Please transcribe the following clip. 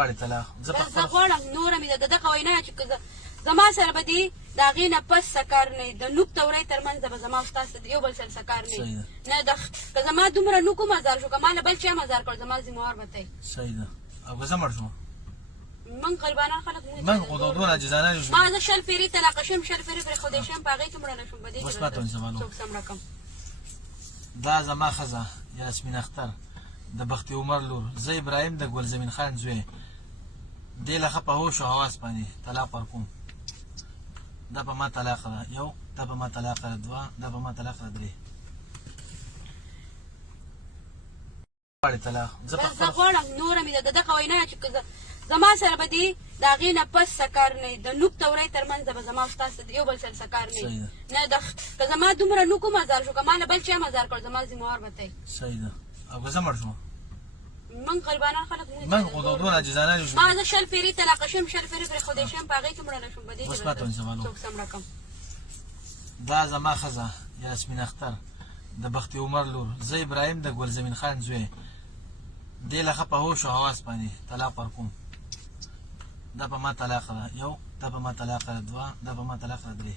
غواړي طلاق زه په زه غواړم نوره مې د دغه وینا چې زما سره به دي د هغې نه پس سکار نه د نوک تورۍ تر منځ به زما او ستاسو د یو بل سره سکار نه نه که زما دومره نوک ومزار شو که ما له بل چا مزار کړ زما ذمهوار به تی صحیح ده او که زه مړ شوم من غریبانان خلک من خو د دونه عاجزانه نه شوم ما زه شل پیرې طلاقه شم شل پیرې پرېښودی شم په هغې کې مړه نه شم په دې اوس پاته ونیسه معلوم څوک څه مړه کړم دا زما ښځه یاسمین اختر د بختي عمر لور زه ابراهیم د ګلزمین خان زوی دې له ښه په هوش او حواس باندې طلاق ورکوم دا په ما طلاق ده یو دا په ما طلاق ده دوه دا په ما طلاق ده درې غواړي طلاق زه غواړم نوره مې د دغه وینا چې زما سره به دي د هغې نه پس سکار نه د نوک تورۍ تر منځ به زما او ستاسو د یو بل سره سکار نه نه که زما دومره نوک ومزار شو که ما له بل چا مزار کړ زما ذمهوار به تی صحیح ده او که زه مړ شوم من غریبانان خلک من خو د دونه عاجزانه نه شوم ما زه شل پیرې طلاقه شم شل پیرې پرېښودی شم په هغې کې مړه نه شم په دې اوس پاته ونیسه معلوم څوک څه مړه کړم دا زما ښځه یاسمین اختر د بختي عمر لور زه ابراهیم د ګلزمین خان زوی دې له ښه په هوش او حواس باندې طلاق ورکوم دا په ما طلاق ده یو دا په ما طلاق ده دوه دا په ما طلاق ده درې